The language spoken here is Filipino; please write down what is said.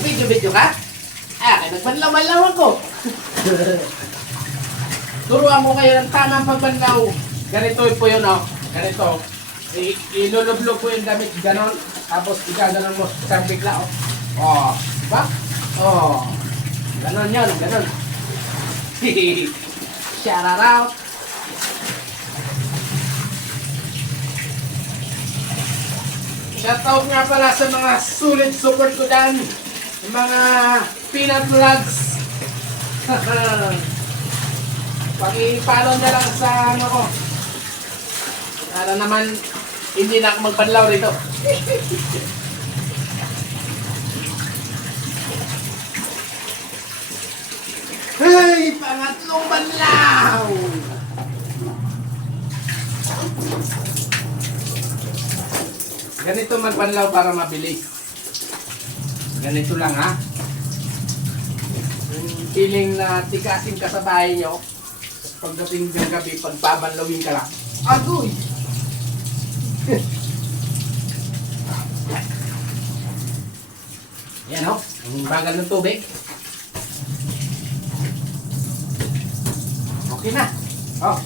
Video ka? Kaya nagbanlaw-banlaw ako. Turuan ko kayo ng tamang pagbanlaw. Ganito po yun, oh. Ganito. Ilulublog ko yung damit, ganon. Tapos igaganon mo isang bigla, oh. Oh, diba? Oh. Ganon yun, ganon. Shout out. Shoutout nga pala sa mga sulit support ko dyan. Yung mga peanut vlogs. Pag-i-follow na lang sa ano ko. Para naman hindi na ako magpanlaw rito. Hey! Pangatlong banlaw! Ganito man panlaw para mabilis. Ganito lang ha. Yung feeling na tikasin ka sa bahay nyo, pagdating ng gabi, pagbabanlawin ka lang. Agoy! Yan o, ang bagal ng tubig. Okay na. Oh.